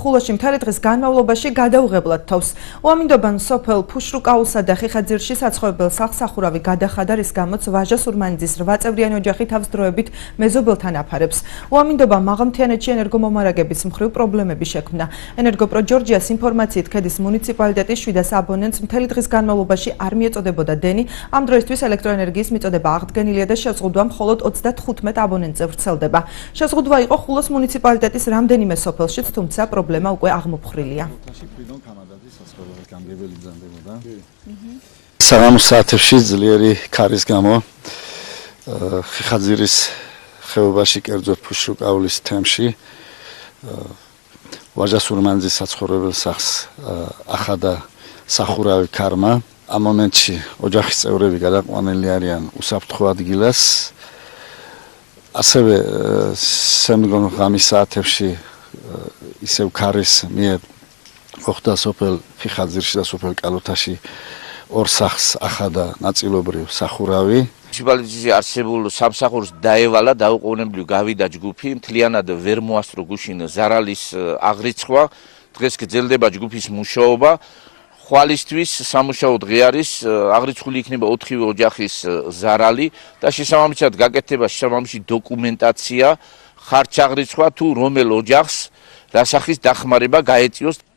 ხულოში მთელი დღის განმავლობაში გადაუღებლად თავს. უამინდობამ სოფელ ფუშრუკაულსა და ხიხაძირში საცხოვრებელ სახლს სახურავი გადახადა, რის გამოც ვაჟა სურმანიძის 8 წევრიანი ოჯახი თავს დროებით მეზობელთან აფარებს. უამინდობამ მაღალმთიანეთში ენერგომომარაგების მხრივ პრობლემები შექმნა. ენერგოპრო ჯორჯიას ინფორმაციით, ქედის მუნიციპალიტეტის 700 აბონენტს მთელი დღის განმავლობაში არ მიეწოდებოდა დენი. ამ დროისთვის ელექტროენერგიის მიწოდება აღდგენილია და შეზღუდვა მხოლოდ 35 აბონენტზე ვრცელდება. შეზღუდვა იყო ხულოს მუნიციპალიტეტის რამდენიმე სოფელშიც, თუმცა პრობლემა უკვე აღმოფხრილია. საღამოს საათებში ძლიერი ქარის გამო ხიხაძირის ხეობაში, კერძოდ ფუშრუკაულის თემში ვაჟა სურმანიძის საცხოვრებელ სახლს ახადა სახურავი ქარმა. ამ მომენტში ოჯახის წევრები გადაყვანილი არიან უსაფრთხო ადგილას. ასევე შემდგომ ღამის საათებში ისევ ქარის მიერ მოხდა სოფელ ხიხაძირში და სოფელ კალოთაში ორ სახლს ახადა ნაწილობრივ სახურავი. მუნიციპალიტეტში არსებულ სამსახურს დაევალა, დაუყოვნებლივ გავიდა ჯგუფი, მთლიანად ვერ მოასწრო გუშინ ზარალის აღრიცხვა. დღეს გრძელდება ჯგუფის მუშაობა. ხვალისთვის სამუშაო დღე არის, აღრიცხული იქნება 4 ოჯახის ზარალი და შესაბამისად გაკეთდება შესაბამისი დოკუმენტაცია, ხარჯაღრიცხვა თუ რომელ ოჯახს რა სახის დახმარება გაეწიოს.